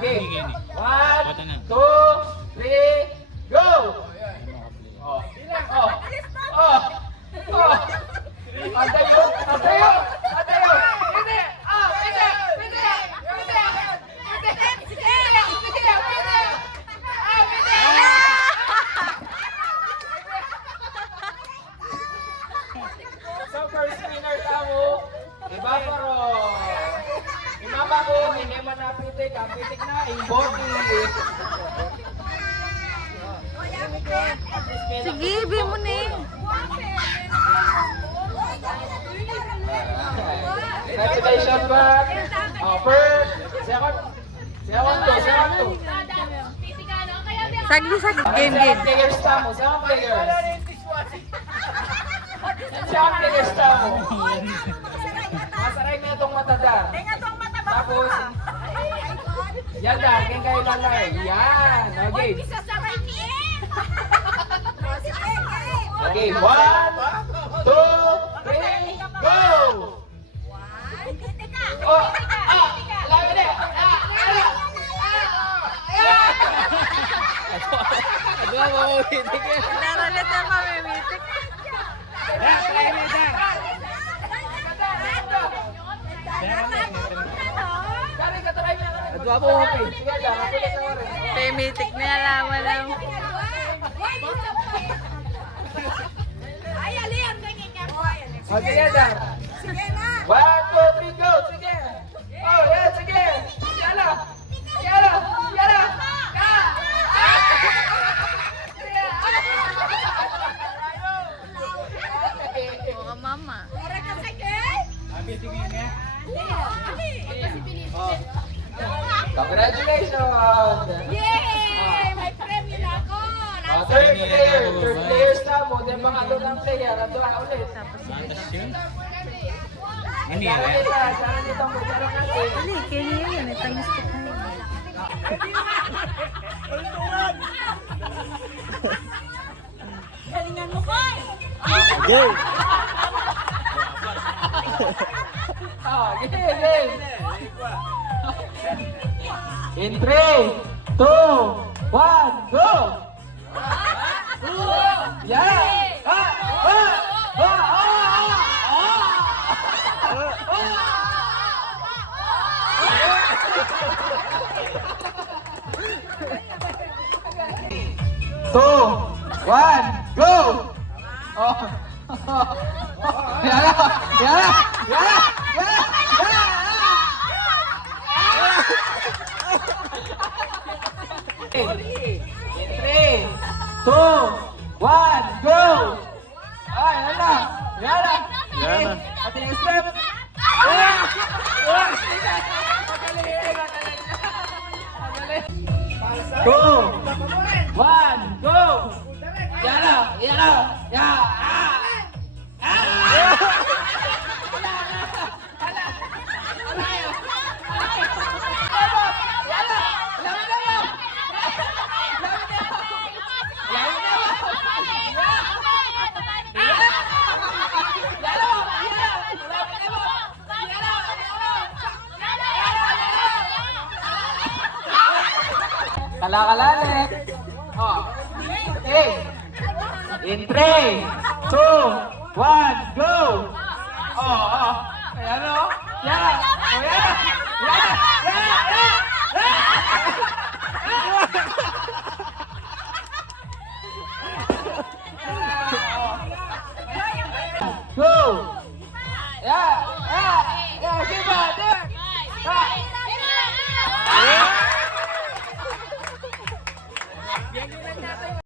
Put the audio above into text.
Okay. 1, 2, 3, go! Oh. Oh. Oh. Oh. Atayo! Atayo! Atayo! Hindi! Ah! Hindi! Hindi! Hindi! Hindi! Sige! Sige! Hindi! Ah! Hindi! So, first winner tamo, iba pero imama ko, hindi man napitik, ang pitik na, body. Sige, ibi mo na eh. Congratulations, Bat. First, second two. Sagli. Game. Second players tamo, second players. Second players tamo. Masaray na itong matadar. Tapos, yan dar, kaya kayo lalay. Yan, okay. Okay, 1, 2, 3, go! Oh, labi na! Daralit na mamimitik. Pemitik na alaman lang. Okay, yan dar. 1, 2, 3, go! Sige! Oh, yan, sige! Yala! Yala! Yala! Mga mama. Congratulations! Yay! May premyo na ako! Third player na mo, din mga lunang player, ando ulit. Sana nito mo, pero kasi. Dali, kaya niya yun. Itang stick na yun. Galingan mo ko! Go! Game! In 3, 2, 1, go! Yeah! Two, one, go! Oh. Yala! Yala! Yala! Yala! In 3, 2, 1, go! Ay, yala! Yala! Yala. Ating step! Go! 1, go! Yala! Yala! Kalakalalek. Oh. Okay. In 3, 2, 1, go! Oh. Ayan o. Yeah. Oh, yeah. Go!